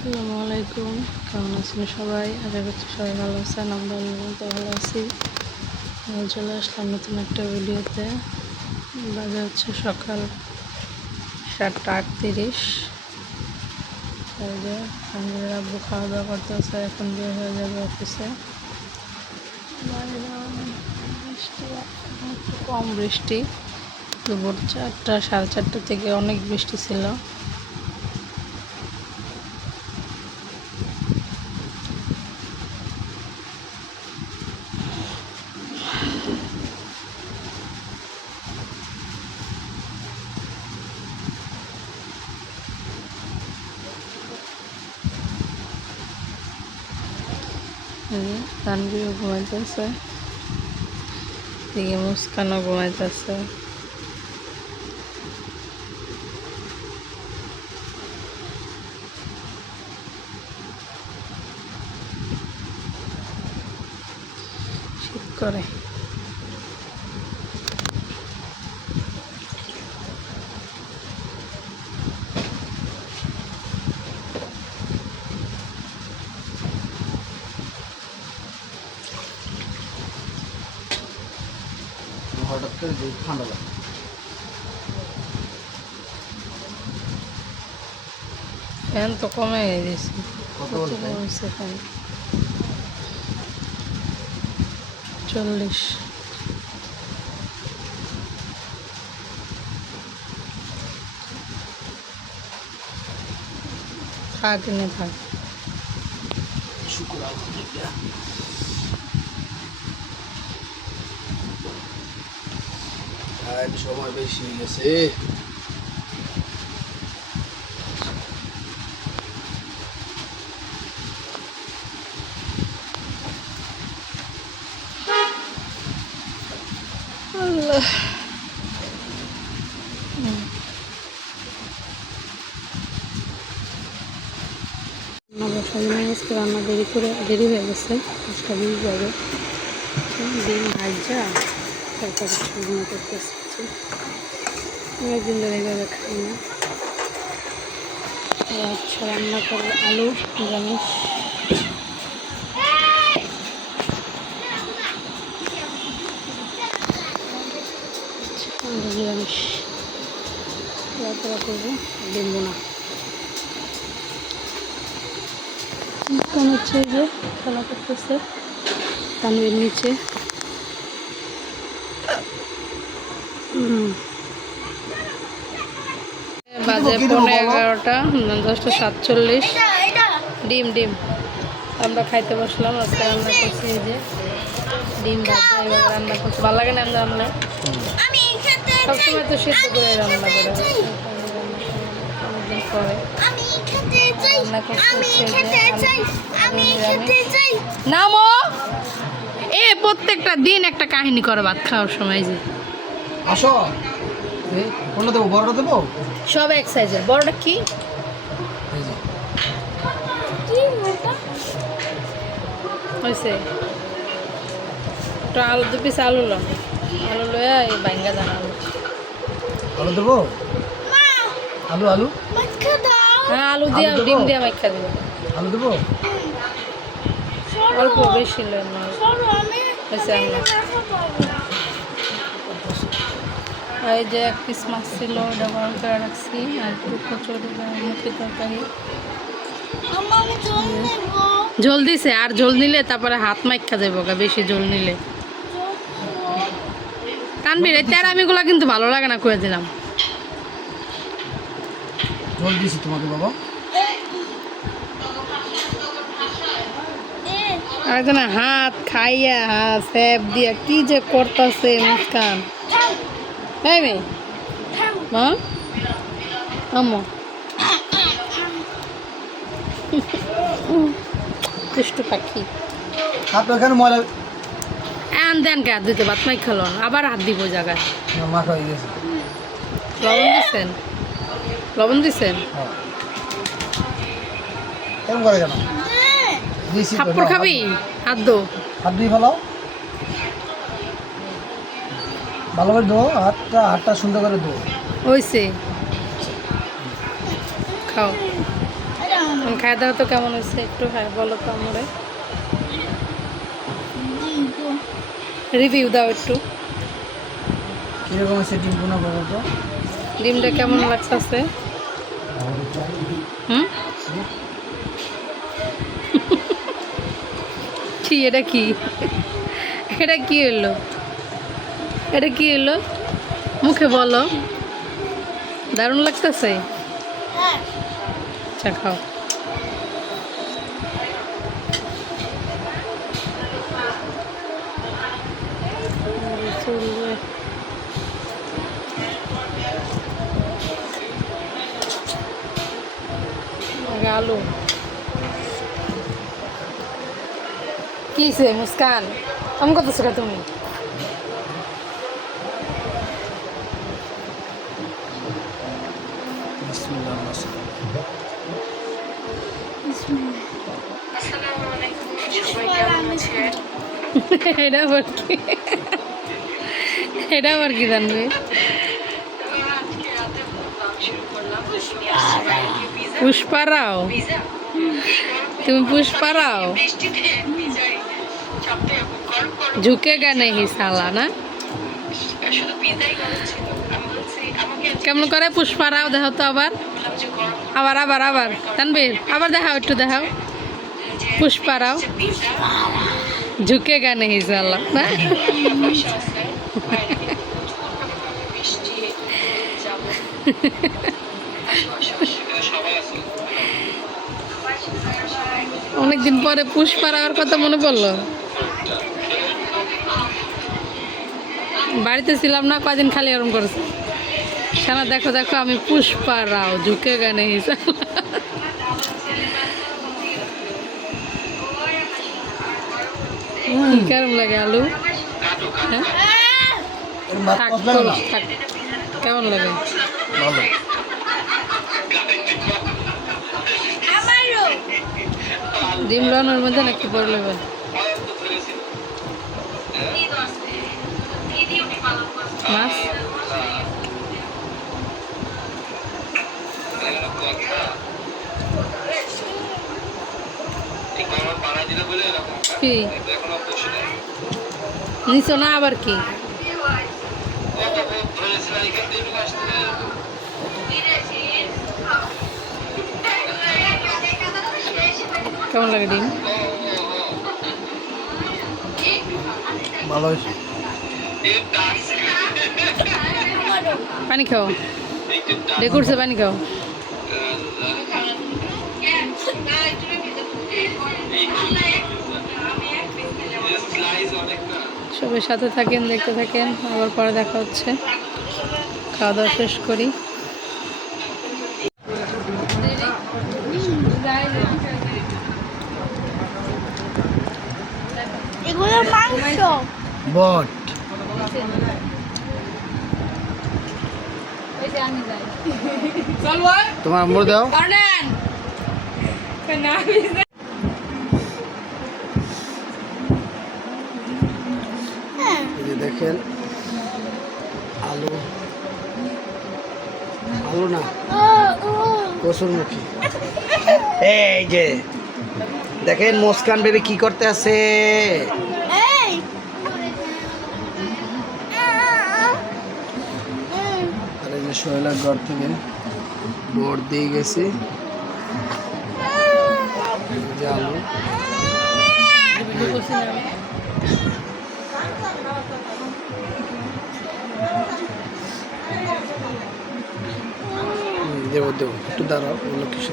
আসসালামু আলাইকুম। কেমন আছেন সবাই? আশা করছি সবাই ভালো আছেন আমরা মতো ভালো আছি। চলে আসলাম নতুন একটা ভিডিওতে। বাজে হচ্ছে সকাল সাতটা আটত্রিশ। আমাদের আব্বু খাওয়া দাওয়া করতে আছে এখন বের হয়ে যাবে অফিসে। কম বৃষ্টি। দুপুর চারটা, সাড়ে চারটা থেকে অনেক বৃষ্টি ছিল। তানবিও ঘুমাইতেছে। দিকে মুস্কানও ঘুমাইতেছে। শীত করে। করে যে ঠান্ডা লাগে। ফ্যান তো কমে গেছে। চল্লিশ। থাক নে থাক। শুকুর আজ সময় বেশি গেছে। না আজকে রান্না দেরি করে দেরি হয়ে গেছে। দশটা বিশ যাবে। তারপরে শুকনো করতেছি অনেকদিন ধরে খাই না। আচ্ছা রান্না করব আলু, নিরামিষ। নিরামিষ। হচ্ছে যে খেলা করতেছে। তানবির নিচে হুম। বাজে পনেরো এগারোটা দশটা সাতচল্লিশ। ডিম ডিম। আমরা খাইতে বসলাম আজকে রান্না করছি এই যে ডিম ভাজা এবার রান্না করছি। ভালো লাগে না রান্না? সবসময় তো সিদ্ধ করে রান্না করে। রান্না করতে হচ্ছে নামো! এ প্রত্যেকটা দিন একটা কাহিনী করে ভাত খাওয়ার সময় যে। আসো। এই, কোনটা দেবো? বড়টা দেবো? সব এক সাইজের। বড়টা কি? এই যে। হয়েছে একটু আলু দু পিস আলু লো আলু লয়া এই বাইঙ্গা জানা আলু। আলু দেবো? আলু আলু? হ্যাঁ আলু দিয়ে ডিম দিয়ে মাইখা দিব। আলু দেবো? অল্প বেশি লো না হয়েছে আর এই যে এক পিস মাছ ছিল ওটা গরম করে রাখছি আর একটু কচুরি মুখি তরকারি। ঝোল দিছে আর জল নিলে তারপরে হাত মাইখা যাব বেশি জল নিলে। কানবির এই তেরামিগুলো কিন্তু ভালো লাগে না করে দিলাম। জল দিয়েছি তোমাকে বাবা। আর এখানে হাত খাইয়া হাত স্যাপ দিয়া কি যে করতেছে মুস্কান। এই মেয়ে মা আম্মু দুষ্টু পাখি হাত এখানে ময়লা এন দেন কে হাত দিতে ভাত মাই খেলো আবার হাত দিব জায়গায় লবণ দিছেন লবণ দিছেন হ্যাঁ করে কেন নাও, খাবি হাত দো হাত দিয়ে ফেলাও ভালো করে দো হাতটা হাতটা সুন্দর করে দো হয়েছে খাও। খাই দাও তো কেমন হয়েছে একটু হ্যাঁ বলো তো আমারে। রিভিউ দাও একটু। কীরকম আছে ডিম বোনা বলো তো ডিমটা কেমন লাগতেছে? হুম? কি এটা কি? এটা কি হলো এটা কি হলো? মুখে বলো। দারুণ লাগতেছে। আচ্ছা খাও। আলু। কিসে মুস্কান? আমি কত শেখা তুমি। এটা আবার কি? এটা আবার কি জানবে? পুষ্পা রাও? তুমি পুষ্পা রাও? ঝুঁকেগা নেই সালা না? কেমন করে পুষ্পা রাও? দেখো তো আবার। আবার আবার আবার। তানবীর আবার দেখাও, একটু দেখাও। পুষ্পা রাও? ঝুঁকেগা নেই সালা না অনেকদিন পরে পুষ্পা রাওয়ার কথা মনে পড়ল। বাড়িতে ছিলাম না কদিন খালি এরম করেছে। সানা দেখো দেখো, আমি পুষ্পা রাও ঝুঁকে গানে হিসাব কেরম লাগে আলু? হ্যাঁ? থাক থাক। কেমন লাগে? ডিম লনের মধ্যে নাকি পড়ে নেবে মাছ? কি? নিছো না আবার কি? কেমন লাগে ডিম? ভালো হয়েছে। পানি খাও। ডেকুরছে পানি খাও। সবাই সাথে থাকেন দেখতে থাকেন। আবার পরে দেখা হচ্ছে। খাওয়া দাওয়া শেষ করি। এগুলো মাংস। বট। তোমার আম্মুর দাও। দেখেন আলু। আলু না কসুরমুখী এই যে দেখেন মুস্কান বেবি কি করতে আছে? শৈলার ঘর থেকে বোর্ড দিয়ে গেছি। আলু। দেবো দেবো একটু দাঁড়াও বলো কিছু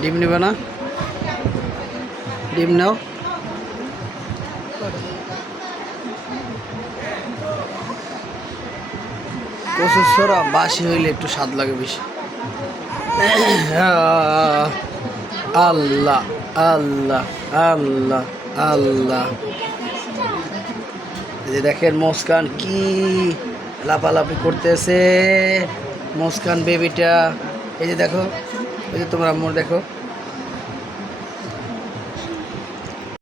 ডিম নেবে না? ডিম নাও। কচুর সরা, বাসি হইলে একটু স্বাদ লাগে বেশি। আল্লাহ আল্লাহ আল্লাহ আল্লাহ। যে দেখেন মুস্কান কি লাপালাপি করতেছে। মুস্কান বেবিটা এই যে দেখো এই যে তোমার আম্মুর দেখো।